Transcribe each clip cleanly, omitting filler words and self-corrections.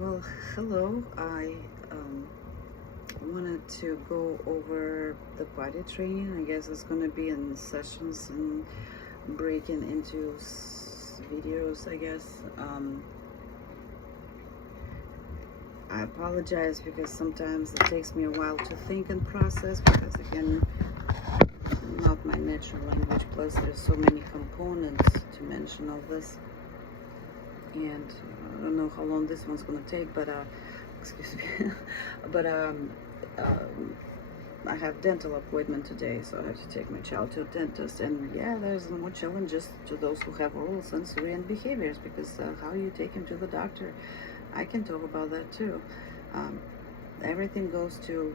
Well, hello. I wanted to go over the potty training. I guess it's going to be in sessions and breaking into videos, I guess. I apologize because sometimes it takes me a while to think and process because, again, not my natural language, plus there's so many components to mention all this. And I don't know how long this one's going to take, but excuse me, but I have dental appointment today, so I have to take my child to a dentist. And yeah, there's more challenges to those who have oral sensory and behaviors, because how you take him to the doctor, I can talk about that too. Everything goes to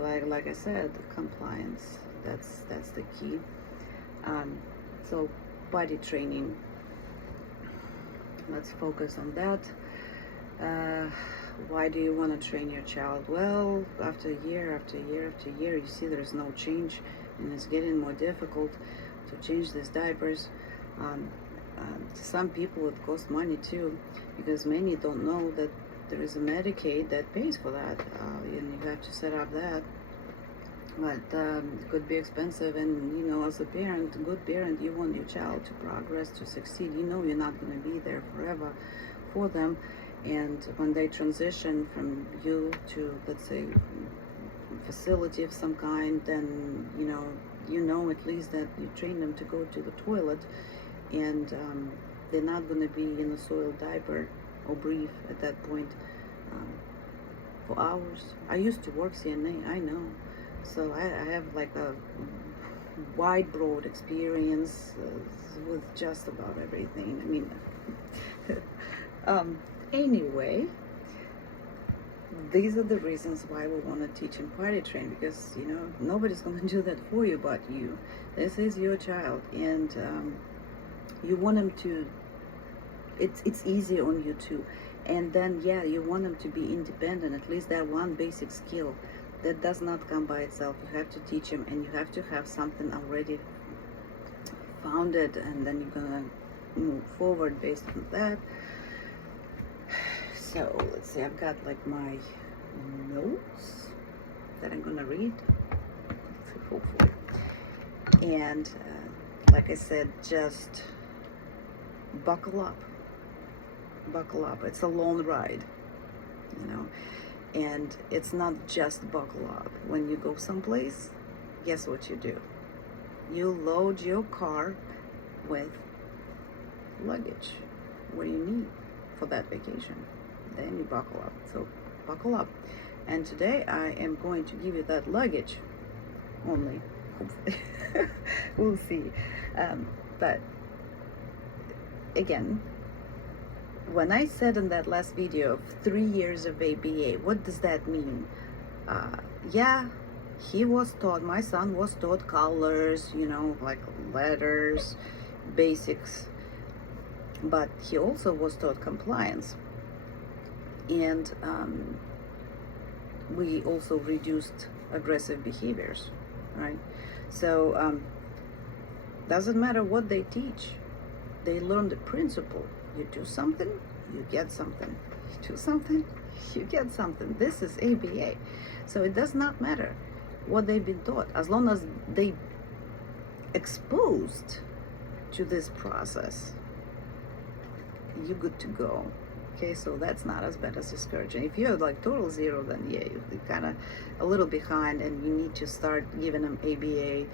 like I said, compliance. That's the key. So body training, let's focus on that. Why do you want to train your child? Well, after year after year after year, you see there's no change, and it's getting more difficult to change these diapers. To some people, it costs money too, because many don't know that there is a Medicaid that pays for that, and you have to set up that. But it could be expensive, and as a parent, a good parent, you want your child to progress, to succeed. You're not going to be there forever for them. And when they transition from you to, let's say, facility of some kind, then you know at least that you train them to go to the toilet, and they're not going to be in a soiled diaper or brief at that point for hours. I used to work CNA, I know, so I have like a wide, broad experience with just about everything. I mean, anyway, these are the reasons why we want to teach him potty train, because nobody's going to do that for you but you. This is your child, and you want him to, it's easy on you too. And then you want him to be independent, at least that one basic skill that does not come by itself. You have to teach him, and you have to have something already founded, and then you're gonna move forward based on that. So let's see, I've got like my notes that I'm gonna read, hopefully. And like I said, just buckle up. It's a long ride, and it's not just buckle up. When you go someplace, guess what you do? You load your car with luggage. What do you need for that vacation? Then you buckle up. So buckle up. And today I am going to give you that luggage only, hopefully. We'll see. But again, when I said in that last video of 3 years of ABA, what does that mean? He was taught, my son was taught colors, like letters, basics, but he also was taught compliance. And we also reduced aggressive behaviors, right? So doesn't matter what they teach, they learn the principle. You do something, you get something. You do something, you get something. This is ABA. So it does not matter what they've been taught, as long as they exposed to this process, you're good to go. Okay, so that's not as bad as discouraging. If you're like total zero, then you're kind of a little behind, and you need to start giving them ABA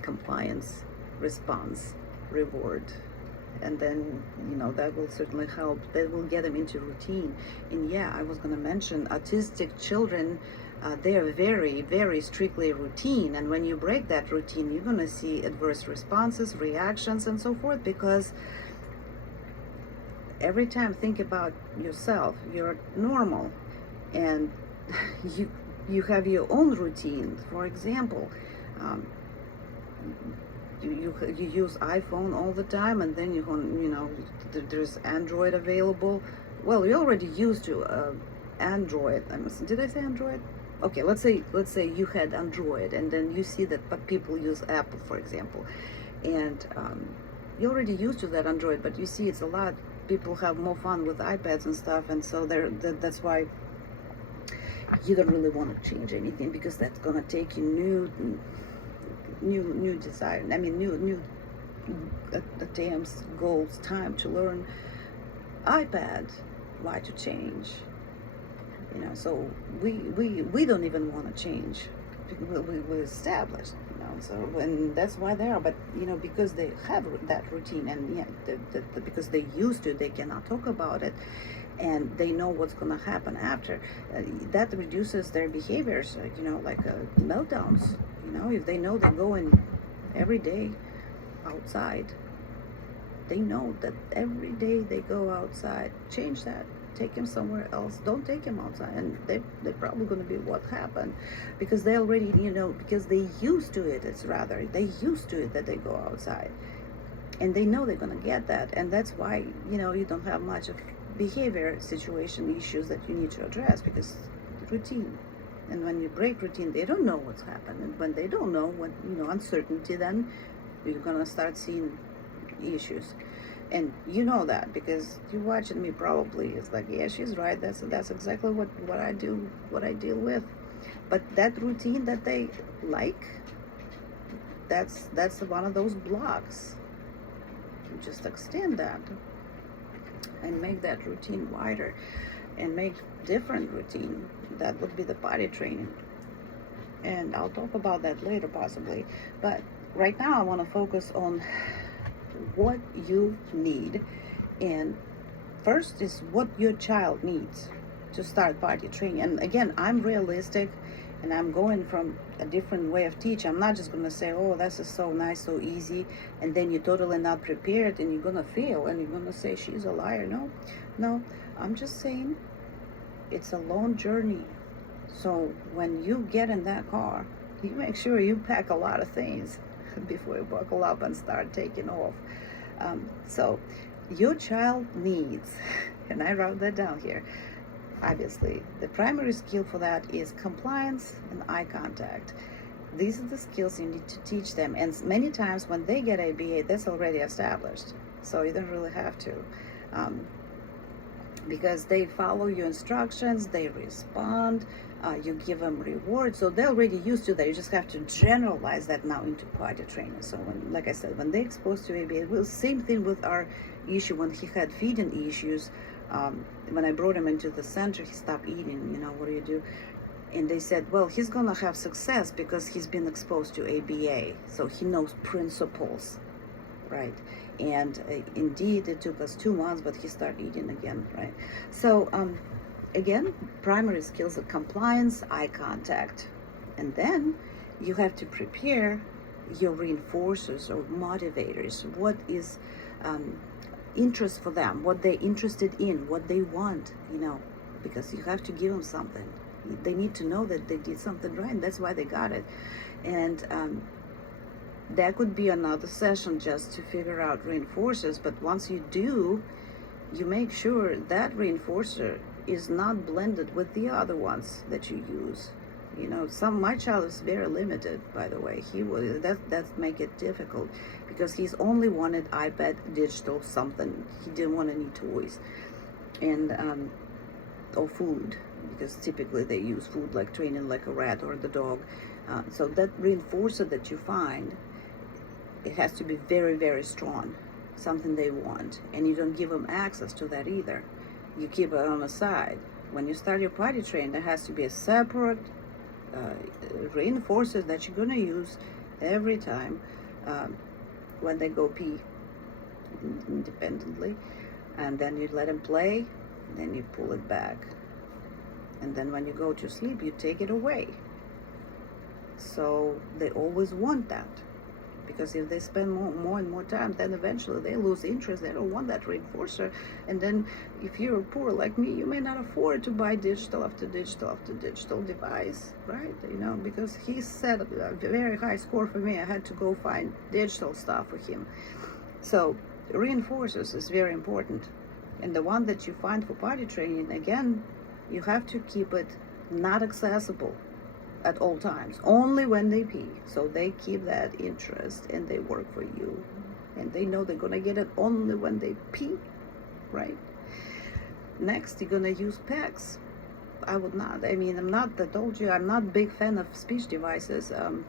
compliance, response, reward. And then that will certainly help. That will get them into routine. And I was going to mention autistic children, they are very, very strictly routine, and when you break that routine, you're going to see adverse responses, reactions, and so forth, because every time, think about yourself. You're normal, and you have your own routine. For example, you use iPhone all the time, and then there's Android available. Well, you're already used to Android. Did I say Android? Okay, let's say you had Android, and then you see that people use Apple, for example, and you're already used to that Android, but you see it's a lot people have more fun with iPads and stuff, and so that's why you don't really want to change anything, because that's gonna take you new desire. I mean, new attempts, goals, time to learn iPad. Why to change? So we don't even want to change. We established, so, and that's why they are. But because they have that routine, and because they used to, they cannot talk about it, and they know what's going to happen after. That reduces their behaviors, like meltdowns. If they know they're going every day outside, they know that every day they go outside, change that. Take him somewhere else. Don't take him outside, and they're probably going to be what happened, because they already, because they used to it. They used to it that they go outside, and they know they're going to get that, and that's why you don't have much of behavior situation issues that you need to address, because routine. And when you break routine, they don't know what's happened, and when they don't know what uncertainty, then you're going to start seeing issues. And that because you're watching me probably. It's like, yeah, she's right. That's exactly what I do, what I deal with. But that routine that they like, that's one of those blocks. You just extend that and make that routine wider, and make different routine. That would be the potty training. And I'll talk about that later possibly. But right now I want to focus on what you need. And first is what your child needs to start potty training. And again, I'm realistic, and I'm going from a different way of teaching. I'm not just going to say, oh, this is so nice, so easy, and then you're totally not prepared and you're going to fail and you're going to say she's a liar. No, I'm just saying it's a long journey. So when you get in that car, you make sure you pack a lot of things before you buckle up and start taking off. So your child needs, and I wrote that down here, obviously, the primary skill for that is compliance and eye contact. These are the skills you need to teach them, and many times when they get ABA, that's already established, so you don't really have to, because they follow your instructions, they respond, you give them rewards, so they're already used to that. You just have to generalize that now into potty training. So like I said, when they're exposed to ABA, well, same thing with our issue when he had feeding issues. When I brought him into the center, he stopped eating. What do you do? And they said, well, he's gonna have success because he's been exposed to ABA, so he knows principles, right? And indeed, it took us 2 months, but he started eating again, right? So again, primary skills are compliance, eye contact, and then you have to prepare your reinforcers or motivators. What is interest for them, what they're interested in, what they want, because you have to give them something. They need to know that they did something right, and that's why they got it. And that could be another session just to figure out reinforcers. But once you do, you make sure that reinforcer is not blended with the other ones that you use. My child is very limited, by the way. That make it difficult, because he's only wanted iPad, digital, something. He didn't want any toys, and or food, because typically they use food like training like a rat or the dog. So that reinforcer that you find, it has to be very, very strong, something they want, and you don't give them access to that either. You keep it on the side. When you start your potty training, there has to be a separate reinforcers that you're going to use every time when they go pee independently, and then you let them play, then you pull it back, and then when you go to sleep, you take it away. So they always want that, because if they spend more and more time, then eventually they lose interest. They don't want that reinforcer. And then if you're poor like me, you may not afford to buy digital after digital after digital device, right? Because he set a very high score for me. I had to go find digital stuff for him. So reinforcers is very important. And the one that you find for potty training, again, you have to keep it not accessible at all times, only when they pee, so they keep that interest and they work for you, and they know they're gonna get it only when they pee, right? Next, you're gonna use PECs. I would not. I mean, I told you, I'm not a big fan of speech devices, and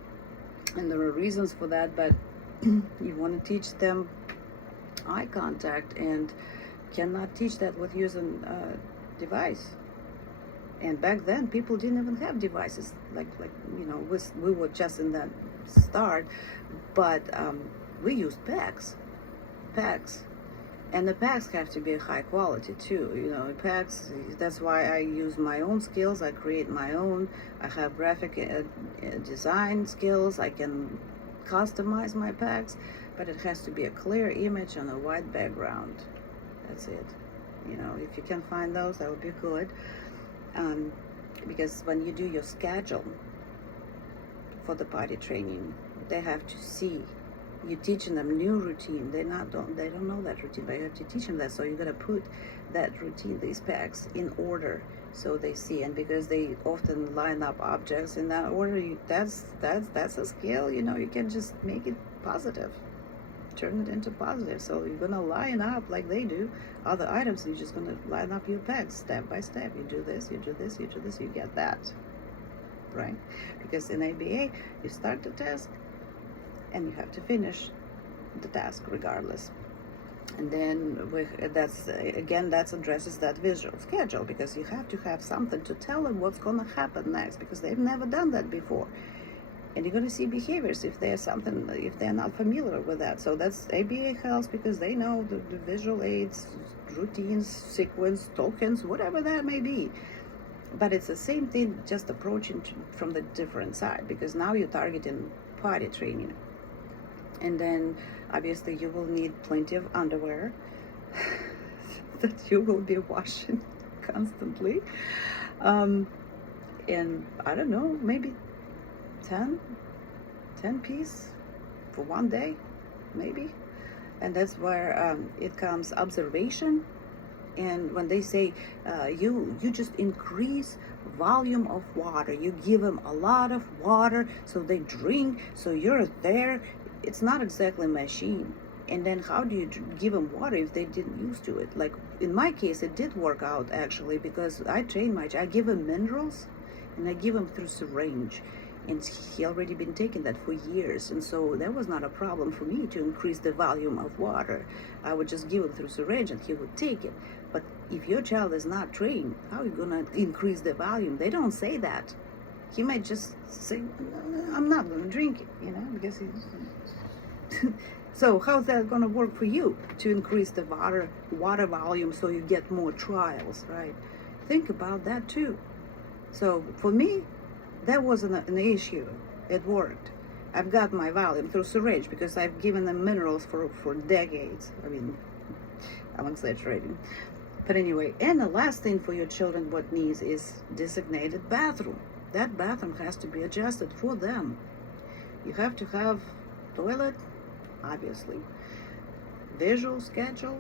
there are reasons for that, but you want to teach them eye contact, and cannot teach that with using a device. And back then, people didn't even have devices. Like we were just in that start, but we used PECs. And the packs have to be high quality too. Packs, that's why I use my own skills. I create my own. I have graphic design skills. I can customize my packs, but it has to be a clear image on a white background. That's it. If you can find those, that would be good. Because when you do your schedule for the potty training, they have to see. You're teaching them new routine. They don't know that routine, but you have to teach them that. So you're gonna put that routine, these packs, in order so they see. And because they often line up objects in that order, that's a skill. You can just make it positive, turn it into positive. So you're gonna line up like they do other items. You're just gonna line up your packs step by step. You do this, you do this, you do this. You get that, right? Because in ABA, you start the task, and you have to finish the task regardless. And then that addresses that visual schedule, because you have to have something to tell them what's going to happen next, because they've never done that before. And you're going to see behaviors if they're not familiar with that. So that's ABA helps, because they know the visual aids, routines, sequence, tokens, whatever that may be. But it's the same thing, just approaching from the different side, because now you're targeting potty training. And then obviously you will need plenty of underwear that you will be washing constantly. And I don't know, maybe 10 piece for one day, maybe. And that's where it comes observation. And when they say you just increase volume of water, you give them a lot of water so they drink, so you're there. It's not exactly a machine. And then how do you give them water if they didn't used to it? Like in my case, it did work out actually, because I train I give him minerals, and I give him through syringe. And he already been taking that for years, and so that was not a problem for me to increase the volume of water. I would just give him through syringe, and he would take it. But if your child is not trained, how are you gonna increase the volume? They don't say that. He might just say, "I'm not gonna drink it," because he's. So how's that gonna work for you to increase the water volume so you get more trials, right? Think about that too. So for me, that wasn't an issue. It worked. I've got my volume through syringe because I've given them minerals for decades. I mean, I'm exaggerating. But anyway, and the last thing for your children what needs is designated bathroom. That bathroom has to be adjusted for them. You have to have toilet, obviously, visual schedule,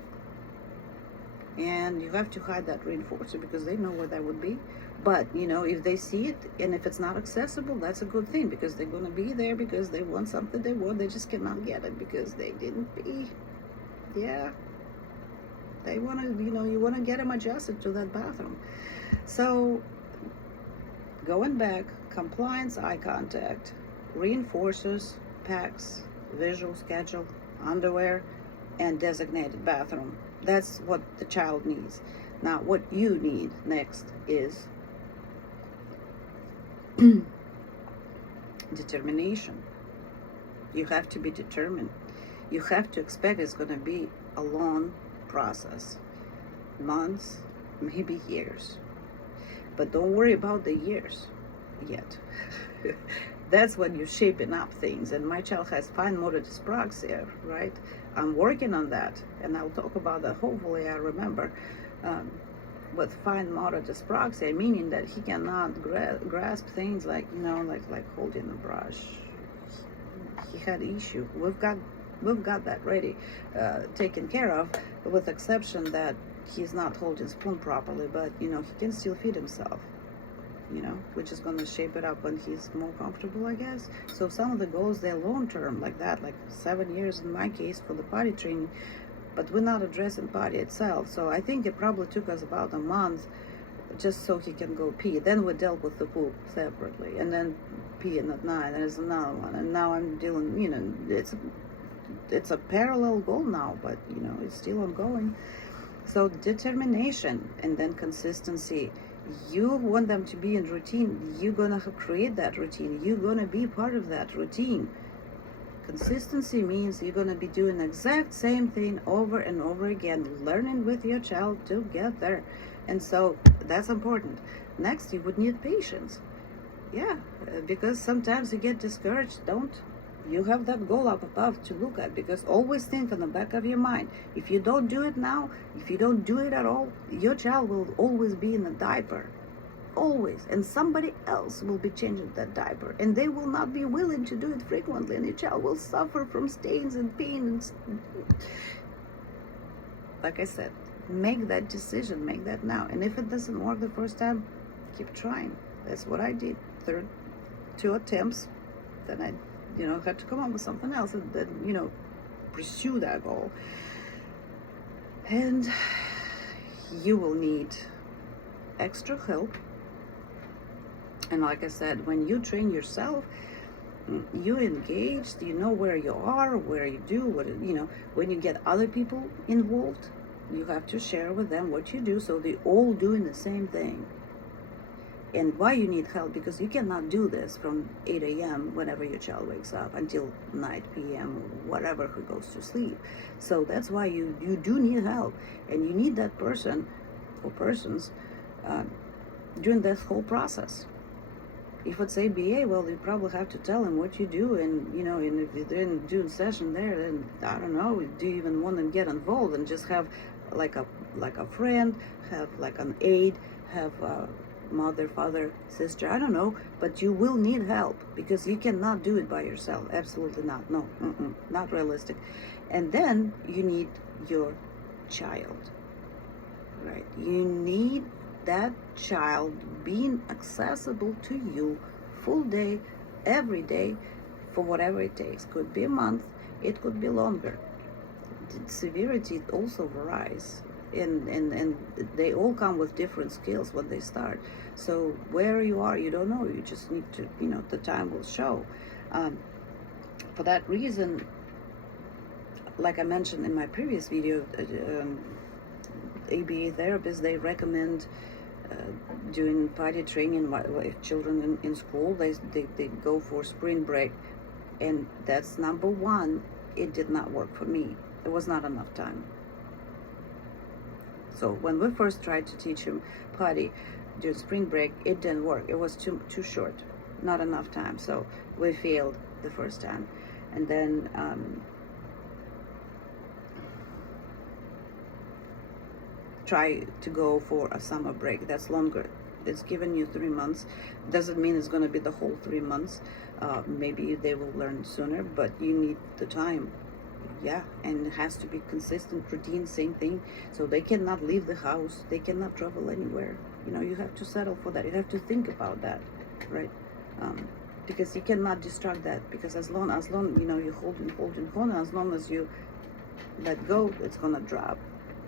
and you have to hide that reinforcer because they know where that would be. But if they see it, and if it's not accessible, that's a good thing, because they're going to be there because they want something they just cannot get it because they didn't be. Yeah, they want to, you want to get them adjusted to that bathroom. So going back, compliance, eye contact, reinforcers, packs, visual schedule, underwear, and designated bathroom. That's what the child needs. Now, what you need next is determination. You have to be determined. You have to expect it's going to be a long process, months, maybe years. But don't worry about the years yet. That's when you're shaping up things. And my child has fine motor dyspraxia, right? I'm working on that, and I'll talk about that. Hopefully I remember. With fine motor dyspraxia, meaning that he cannot grasp things like holding a brush. He had issue. We've got that ready, taken care of, with exception that he's not holding spoon properly, but he can still feed himself. Which is going to shape it up when he's more comfortable, I guess. So some of the goals, they're long term, like that, like 7 years in my case for the potty training. but we're not addressing potty itself. So I think it probably took us about a month just so he can go pee. Then we dealt with the poop separately, and then peeing at night, there's another one, and now I'm dealing, it's a parallel goal now, but it's still ongoing. So determination and then consistency. You want them to be in routine, you're gonna create that routine, you're gonna be part of that routine. Consistency means you're gonna be doing the exact same thing over and over again, learning with your child to get there. And so that's important. Next, you would need patience. Because sometimes you get discouraged. You have that goal up above to look at, because always think on the back of your mind, if you don't do it now, if you don't do it at all, your child will always be in a diaper. Always. And somebody else will be changing that diaper, and they will not be willing to do it frequently, and your child will suffer from stains and pain. Like I said, make that decision, make that now. And if it doesn't work the first time, keep trying. That's what I did. 2 attempts, then I had to come up with something else, and then pursue that goal. And you will need extra help. And like I said, when you train yourself, you engaged, you know where you are, where you do what, when you get other people involved, you have to share with them what you do, so they all doing the same thing. And why you need help, because you cannot do this from 8 a.m. whenever your child wakes up until 9 p.m. or whatever he goes to sleep. So that's why you do need help, and you need that person or persons during this whole process. If it's ABA, well, you probably have to tell them what you do, and and if you're doing session there, then I don't know, do you even want to get involved and just have like a friend, have like an aide, have mother, father, sister, I don't know, but you will need help, because you cannot do it by yourself. Absolutely not. No, not realistic. And then you need your child, right? You need that child being accessible to you full day, every day, for whatever it takes. Could be a month, it could be longer. The severity also varies, and they all come with different skills when they start. So where you are, you don't know. You just need to, the time will show. For that reason, like I mentioned in my previous video, ABA therapists, they recommend doing potty training if children in school, they go for spring break. And that's number one. It did not work for me. It was not enough time. So when we first tried to teach him potty during spring break, it didn't work. It was too short, not enough time. So we failed the first time. And then try to go for a summer break. That's longer. It's given you 3 months. Doesn't mean it's going to be the whole 3 months. Maybe they will learn sooner, but you need the time. And it has to be consistent routine, same thing. So they cannot leave the house, they cannot travel anywhere. You have to settle for that. You have to think about that, right? Because you cannot distract that, because as long you hold, as long as you let go, it's gonna drop.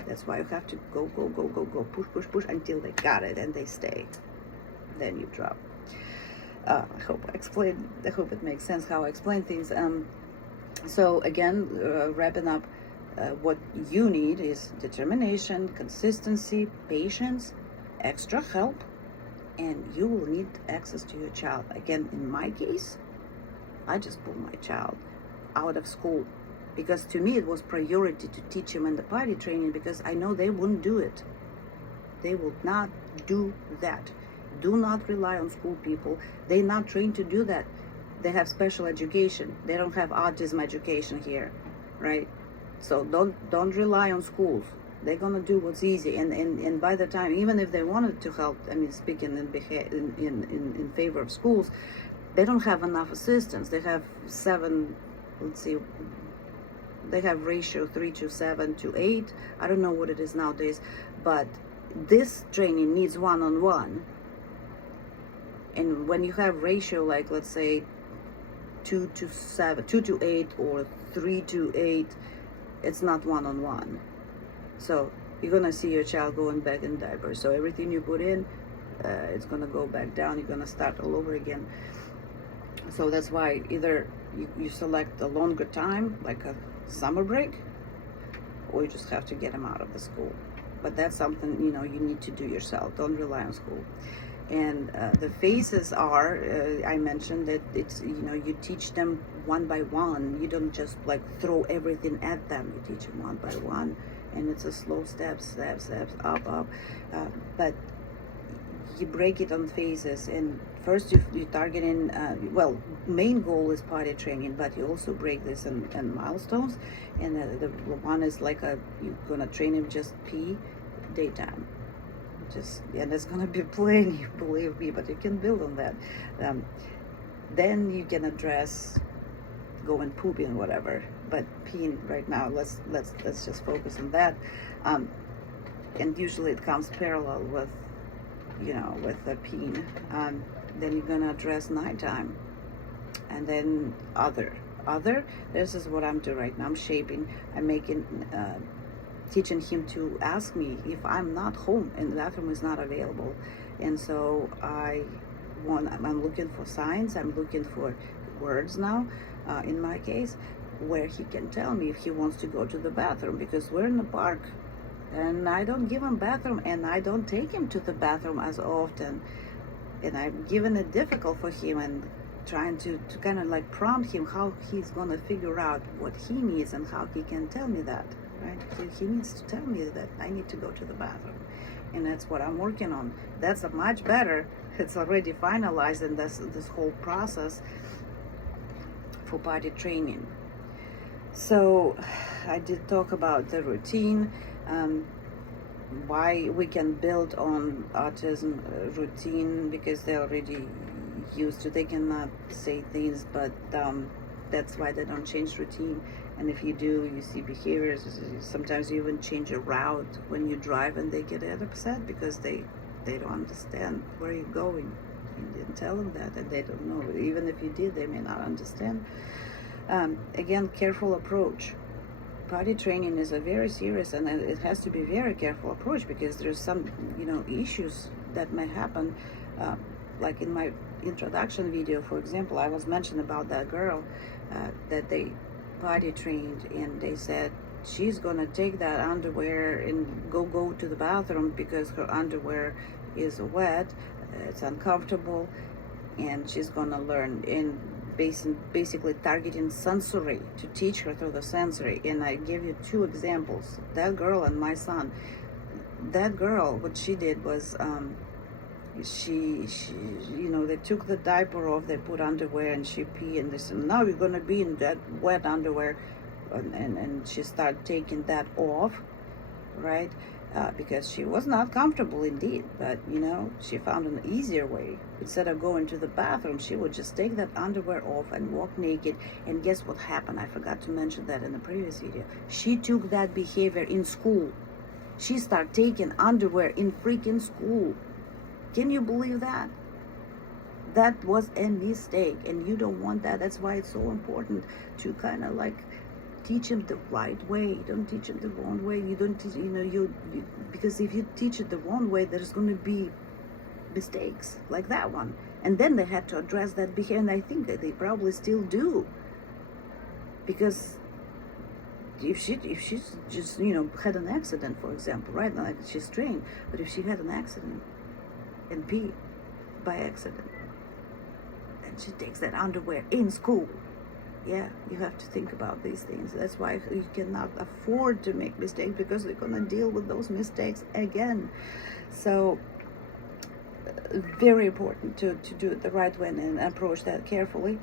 That's why you have to go, push until they got it and they stay. Then you drop. I hope it makes sense how I explain things. So again, wrapping up, what you need is determination, consistency, patience, extra help, and you will need access to your child. Again, in my case, I just pulled my child out of school, because to me it was priority to teach him in the potty training, because I know they wouldn't do it. They will not do that. Do not rely on school people. They're not trained to do that. They have special education. They don't have autism education here, right? So don't rely on schools. They're gonna do what's easy, and by the time, even if they wanted to help, speaking in favor of schools, they don't have enough assistance. They have 7. They have ratio 3 to 7 to 8. I don't know what it is nowadays, but this training needs one-on-one. And when you have ratio, like let's say 2 to 7, 2 to 8, or 3 to 8, it's not one-on-one. So you're gonna see your child going back in diapers. So everything you put in, it's gonna go back down. You're gonna start all over again. So that's why either you select a longer time, like a summer break, or you just have to get them out of the school. But that's something, you know, you need to do yourself. Don't rely on school. And the phases are, I mentioned that it's, you know, you teach them one by one. You don't just like throw everything at them. You teach them one by one, and it's a slow steps, up. But you break it on phases, and first you target in, well, main goal is potty training, but you also break this in milestones. And the one is like you're gonna train him just pee daytime. And there's gonna be plenty, believe me, but you can build on that. Then you can address going pooping, whatever, but peeing right now, let's just focus on that. And usually it comes parallel with, you know, with the peeing. Then you're gonna address nighttime, and then other. This is what I'm doing right now. I'm shaping. I'm making. Teaching him to ask me if I'm not home and the bathroom is not available. And so I'm looking for signs. I'm looking for words now, in my case, where he can tell me if he wants to go to the bathroom, because we're in the park and I don't give him bathroom, and I don't take him to the bathroom as often, and I'm giving it difficult for him and trying to kind of like prompt him how he's gonna figure out what he needs and how he can tell me that. Right? So he needs to tell me that I need to go to the bathroom, and that's what I'm working on. That's a much better. It's already finalized in this whole process for potty training. So I did talk about the routine, why we can build on autism routine, because they're already used to. They cannot say things, but that's why they don't change routine. And if you do, you see behaviors. Sometimes you even change a route when you drive, and they get upset because they don't understand where you're going. You didn't tell them that, and they don't know. Even if you did, they may not understand. Again, careful approach. Potty training is a very serious, and it has to be very careful approach, because there's some, you know, issues that may happen. Like in my introduction video, for example, I was mentioning about that girl that they potty trained, and they said she's gonna take that underwear and go to the bathroom because her underwear is wet, it's uncomfortable, and she's gonna learn in basically targeting sensory to teach her through the sensory. And I give you two examples, that girl and my son. That girl, what she did was she you know, they took the diaper off, they put underwear, and she peed, and they said, now you're gonna be in that wet underwear, and she started taking that off, right? Because she was not comfortable indeed, but you know, she found an easier way. Instead of going to the bathroom, she would just take that underwear off and walk naked. And guess what happened? I forgot to mention that in the previous video. She took that behavior in school. She started taking underwear in freaking school. Can you believe that? That was a mistake, and you don't want that. That's why it's so important to kind of like teach him the right way. You don't teach him the wrong way. You don't teach, you know, because if you teach it the wrong way, there's going to be mistakes like that one. And then they had to address that behavior, and I think that they probably still do. Because if she's just, you know, had an accident, for example, right? Like she's trained, but if she had an accident and pee by accident, and she takes that underwear in school, yeah, you have to think about these things. That's why you cannot afford to make mistakes, because they're gonna deal with those mistakes again. So very important to do it the right way and approach that carefully.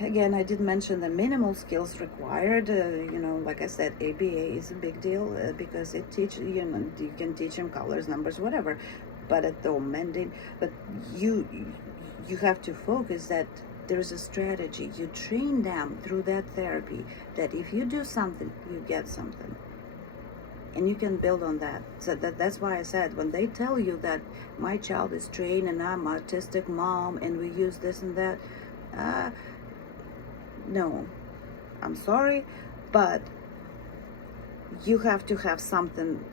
Again, I did mention the minimal skills required. You know, like I said, ABA is a big deal, because it teaches, you know, you can teach them colors, numbers, whatever, but at the mending. But you have to focus that there's a strategy. You train them through that therapy that if you do something, you get something, and you can build on that. So that's why I said, when they tell you that my child is trained and I'm an autistic mom and we use this and that, no, I'm sorry, but you have to have something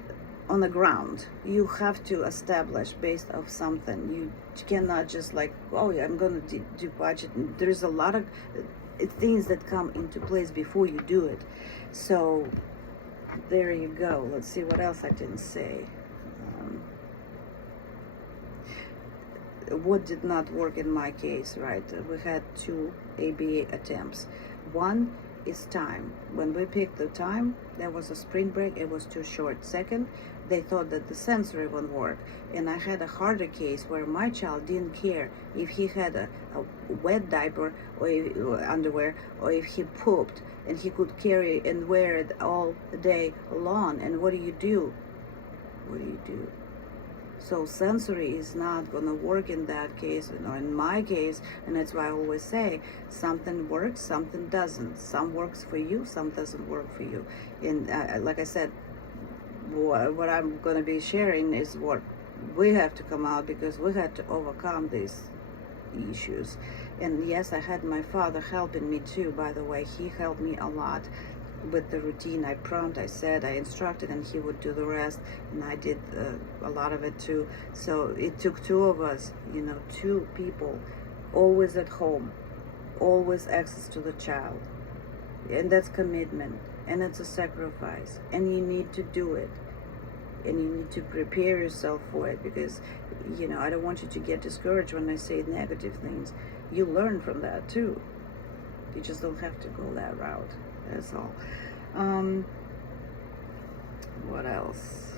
on the ground. You have to establish based of something. You cannot just like, oh yeah, I'm gonna do budget. There's a lot of things that come into place before you do it. So there you go. Let's see what else I didn't say. What did not work in my case, right? We had 2 ABA attempts. One is time. When we picked the time, there was a spring break, it was too short. Second, they thought that the sensory won't work. And I had a harder case where my child didn't care if he had a wet diaper or underwear, or if he pooped, and he could carry and wear it all day long. And what do you do? What do you do? So sensory is not going to work in that case, in my case, and that's why I always say something works, something doesn't. Some works for you, some doesn't work for you. And like I said, what I'm going to be sharing is what we have to come out, because we had to overcome these issues. And yes, I had my father helping me too, by the way. He helped me a lot with the routine. I said, I instructed, and he would do the rest, and I did a lot of it too. So it took 2 of us, 2 people, always at home, always access to the child, and that's commitment, and it's a sacrifice, and you need to do it, and you need to prepare yourself for it, because I don't want you to get discouraged when I say negative things. You learn from that too. You just don't have to go that route. That's all. What else?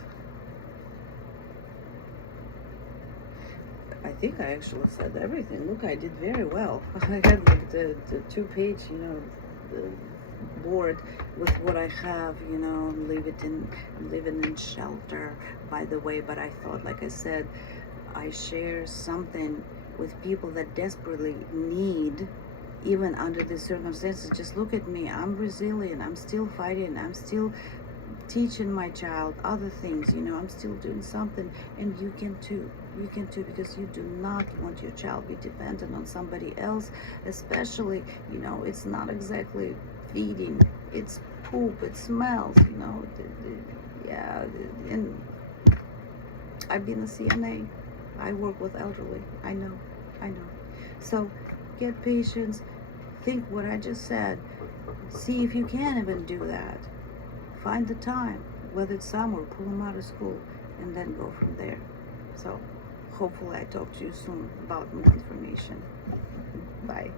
I think I actually said everything. Look, I did very well. I had like the 2-page, the board with what I have, I'm living in shelter, by the way, but I thought, like I said, I share something with people that desperately need, even under these circumstances. Just look at me. I'm resilient. I'm still fighting. I'm still teaching my child other things. I'm still doing something, and you can too. You can too, because you do not want your child to be dependent on somebody else, especially, it's not exactly feeding. It's poop. It smells, yeah. And I've been a CNA. I work with elderly. I know. So get patience. Think what I just said. See if you can even do that. Find the time, whether it's summer, pull them out of school, and then go from there. So hopefully I talk to you soon about more information. Bye.